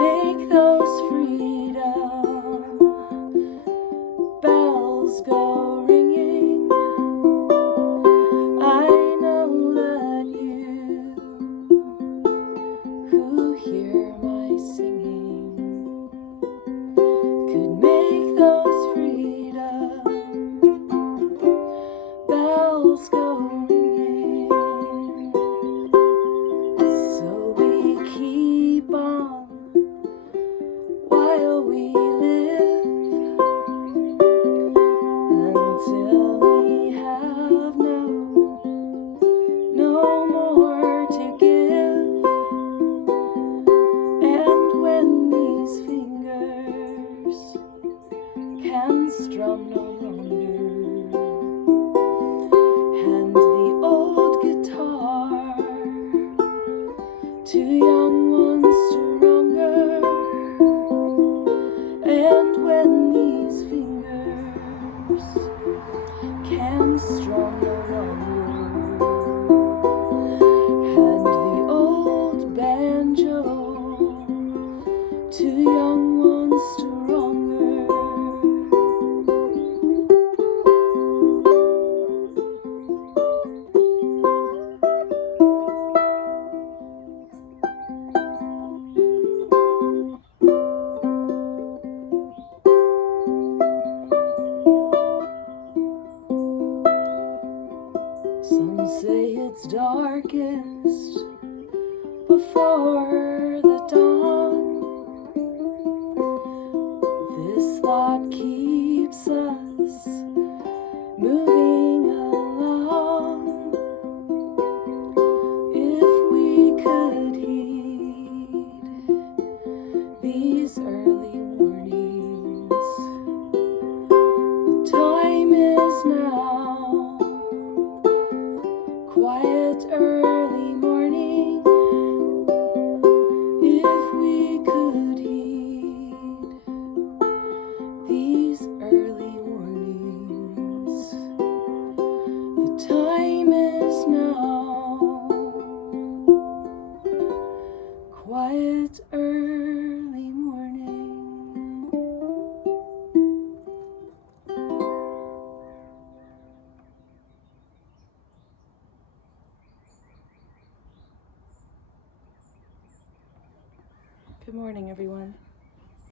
make those freedom bells go ringing. I know that you who hear my singing could make those freedom bells go ringing. So we keep on while we live, until we have no more to give. And when these fingers can strum no longer, and the old guitar, two young ones stronger. And when these fingers can strum no longer, and the old banjo, two young ones stronger. Some say it's darkest before the dawn. This thought keeps us moving along. If we could heed these early warnings, the time is now. Quiet early morning. If we could heed these early warnings, the time is now. Quiet early morning. Good morning, everyone.